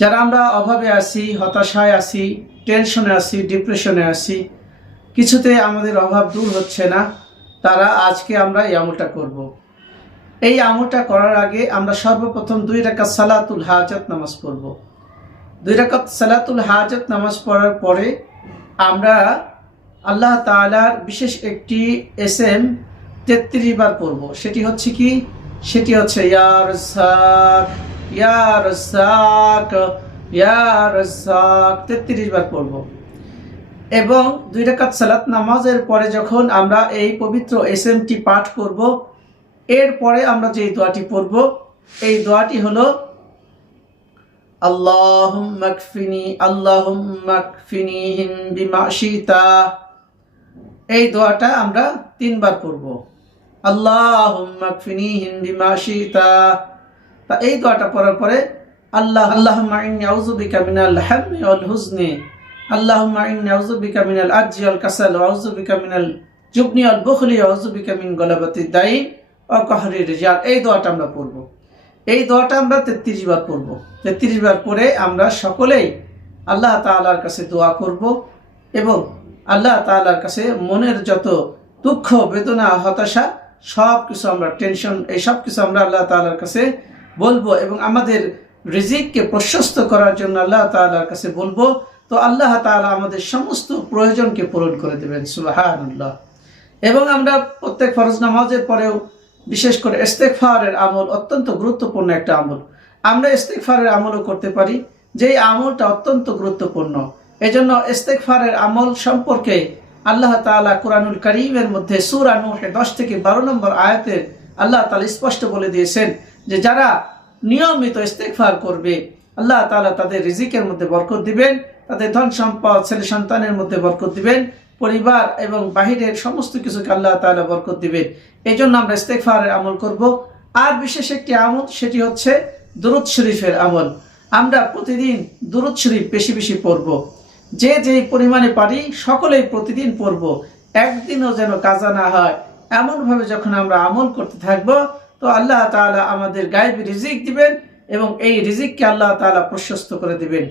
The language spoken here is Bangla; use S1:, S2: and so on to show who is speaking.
S1: যারা আমরা অভাবে আছি, হতাশায় আছি টেনশনে আছি ডিপ্রেশনে আছি, কিছুতে আমাদের অভাব দূর হচ্ছে না, তারা আজকে আমরা এই আমলটা করব। এই আমলটা করার আগে আমরা সর্বপ্রথম দুই রাকাত সালাতুল হাজত নামাজ পড়ব। দুই রাকাত সালাতুল হাজত নামাজ পড়ার পরে আমরা আল্লাহ তাআলার বিশেষ একটি এস এম তেত্রিশ বার পড়ব। সেটি হচ্ছে কি? সেটি হচ্ছে ইয়ার তেত্রিশ বার পড়ব। এবং দুই রাকাত সালাত নামাজের পরে যখন আমরা এই পবিত্র এস পাঠ করব, এরপরে আমরা যে দোয়াটি পড়ব, এই দোয়াটি হলো বিমা শিতা। এই দোয়াটা আমরা তিনবার পড়ব। কফিনিহিম বিমা শিতা। তা এই দোয়াটা পড়ার পরে, আল্লাহ আল্লাহ ইন্নী আউযু বিকা মিনাল হাম্মি ওয়াল হুজনি আল্লাহুম্মা ইন্নী আউযু বিকা মিনাল আজজি ওয়াল কাসাল, ওয়া আউযু বিকা মিনাল জুবনি ওয়াল বুখলি, ওয়া আউযু বিকা মিন গলাবাতি দাইন ওয়া রিজাল। এই দোয়াটা আমরা পড়ব। এই দোয়াটা আমরা তেত্রিশ বার পড়ব। তেত্রিশ বার পরে আমরা সকলেই আল্লাহ তাআলার কাছে দোয়া করব এবং আল্লাহ তাআলার কাছে মনের যত দুঃখ, বেদনা, হতাশা সব কিছু আমরা, টেনশন, এই সব কিছু আমরা আল্লাহ তাআলার কাছে বলব এবং আমাদের রিজিককে প্রশস্ত করার জন্য আল্লাহ তাআলার কাছে বলব, তো আল্লাহ তাআলা আমাদের সমস্ত প্রয়োজনকে পূরণ করে দেবেন, সুবহানাল্লাহ। এবং আমরা প্রত্যেক ফরজ নামাজের পরেও বিশেষ করে ইস্তেকফারের আমল অত্যন্ত গুরুত্বপূর্ণ একটা আমল। আমরা ইস্তেকফারের আমলও করতে পারি, যেই আমলটা অত্যন্ত গুরুত্বপূর্ণ। এজন্য ইস্তেকফারের আমল সম্পর্কে আল্লাহ তাআলা কোরআনুল করিমের মধ্যে সূরা নূহে দশ থেকে বারো নম্বর আয়াতে আল্লাহ তাআলা স্পষ্ট বলে দিয়েছেন যে যারা নিয়মিত ইস্তেকফার করবে, আল্লাহ তালা তাদের রিজিকের মধ্যে বরকত দিবেন, তাদের ধন সম্পদ, ছেলে সন্তানের মধ্যে বরকত দিবেন, পরিবার এবং বাহিরের সমস্ত কিছুকে আল্লাহ তাআলা বরকত দিবেন। এই জন্য আমরা ইস্তেকফারের আমল করব। আর বিশেষ একটি আমল, সেটি হচ্ছে দুরুদ শরীফের আমল। আমরা প্রতিদিন দুরুদ শরীফ বেশি বেশি পড়ব। যে যেই পরিমাণে পারি, সকলেই প্রতিদিন পড়ব। একদিনও যেন কাজা না হয়, এমনভাবে যখন আমরা আমল করতে থাকব তো আল্লাহ তালা আমাদের গায়েব রিজিক দিবেন এবং এই রিজিককে আল্লাহ তালা প্রশস্ত করে দিবেন।